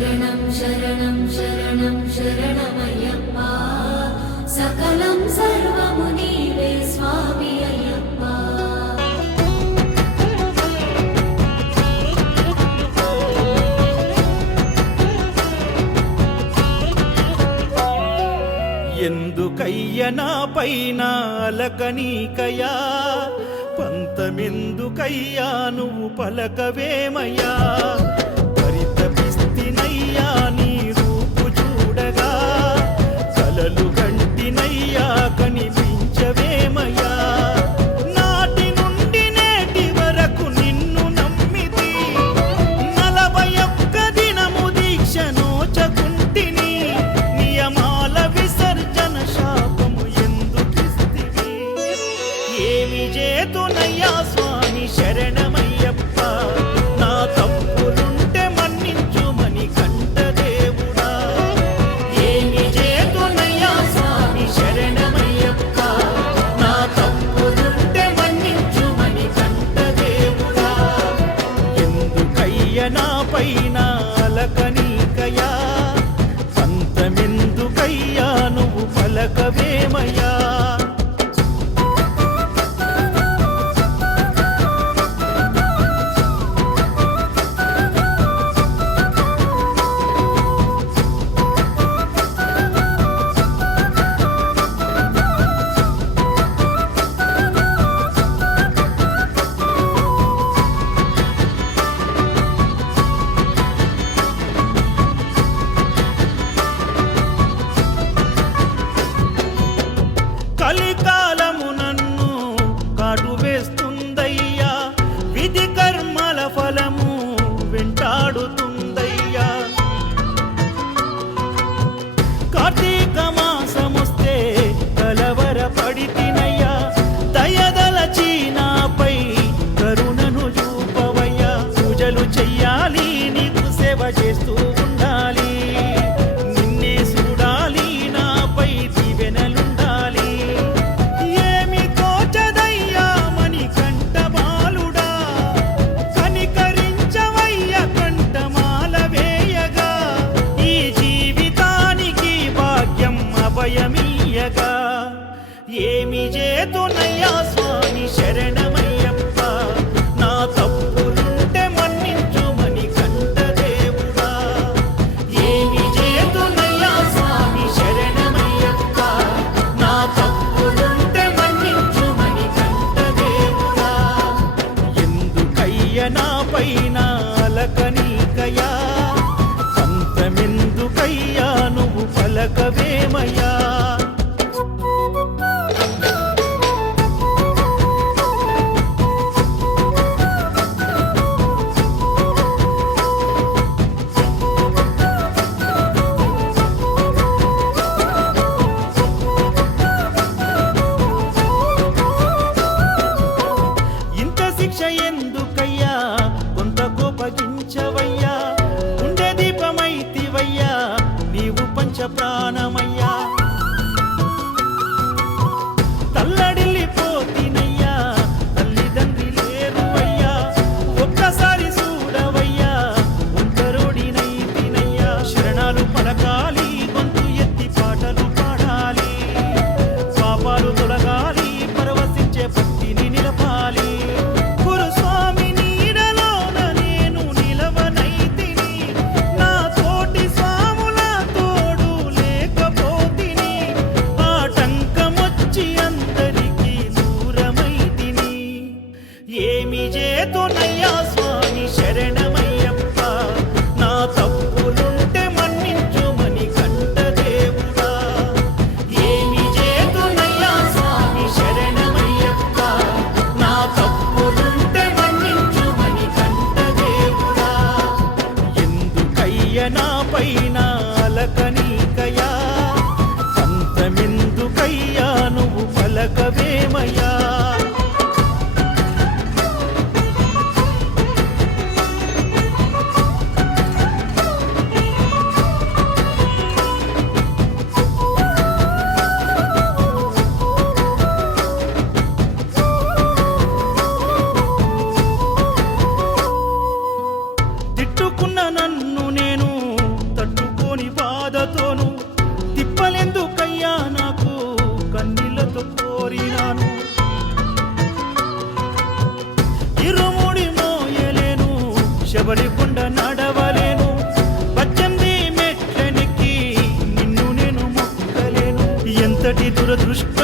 శరణం శరణం శరణం శరణమయ్యప్ప సకలం సర్వము నీవే స్వామి అయ్యప్ప. ఎందుకయ్య నా పైన అలకనీకయా పంతమెందుకయ్యా నువ్వు పలకవేమయ్యా పరితపిస్తినయ్యా నీ రూపు చూడగా కలలు గంటినయ్యా కనిపించవేమయ్యా నాటి నుండి నేటి వరకు నిన్ను నమ్మితి 41 దినము దీక్ష నోచకుంటిని నియమాల విసర్జన శాపము ఎందుకిస్తివి ఏమి చేతునయ్యా స్వామి శరణమయ్యప్ప నా తప్పులుంటే మన్నించుమని కంట దేవుడా ఏమి చేతునయ్యా స్వామి శరణమయ్యప్ప నా తప్పులుంటే మన్నించుమని కంట దేవుడా ఎందుకయ్య నా పైన అలకనీకయా పంతమెందుకయ్యా నువ్వు పలకవేమయ్యా. కలికాలము నన్ను కాటు వేస్తుందయ్యా విధి కర్మల ఫలము వెంటాడుతుందయ్యా కార్తీక మాసముస్తే కలవరపడి తినయ్యా దయదలచి నాపై కరుణను చూపవయ్యా పూజలు చెయ్యాలి నీకు సేవ చేస్తూ ఉండాలి నిన్నే చూడాలి నాపై దీవెనలుండాలి ఏమి తోచదయ్యా మణి కంట బాలుడా కనికరించవయ్య కంఠమాల వేయగా ఈ జీవితానికి భాగ్యం అభయమీయగా ఏమి చేతునయ్యా స్వామి శరణమయ్యప్ప నా తప్పులుంటే మన్నించుమని కంట దేవుడా ఏమి చేతునయ్యా స్వామి శరణమయ్యప్ప నా తప్పులుంటే మన్నించుమని కంట దేవుడా ఎందుకయ్య నా పైన అలకనీకయా పంతమెందుకయ్యా నువ్వు పలకవేమయ్యా. ఇంత శిక్ష ఎందుకయ్యా కొంత కోపగించవయ్యా ఉండే దీపమైతివయ్యా నీవు పంచ ప్రాణమయ్యా తల్లడిల్లిపోతినయ్యా తల్లిదండ్రి లేరువయ్యా ఒక్కసారి చూడవయ్యా ఒంటరోడినైతినయ్యా శరణాలు పలకాలి గొంతు ఎత్తి పాటలు పాడాలి పాపాలు తొలగాలి పరవశించే భక్తిని నిలపాలి గురుస్వామి నీడలోన నేను నిలవనైతిని నా తోటి స్వాముల తోడు లేకపోతిని ఆటంకమొచ్చి అందరికీ దూరమైతిని ఏమి చేతునయ్యా స్వామి శరణమయ్యప్ప నా తప్పులుంటే మన్నించుమని కంట దేవుడా ఏమి చేతునయ్యా స్వామి శరణమయ్యప్ప నా తప్పులుంటే మన్నించుమని కంట దేవుడా ఎందుకయ్య నా పైన అలకనీకయా పంతమెందుకయ్యా నువ్వు పలకవేమయ్యా. తిట్టుకున్న నన్ను నేను ఎవరి గుండ నడవలేను 18 మెట్లెక్కి నిన్ను నేను మొక్కలేను ఎంతటి దురదృష్టం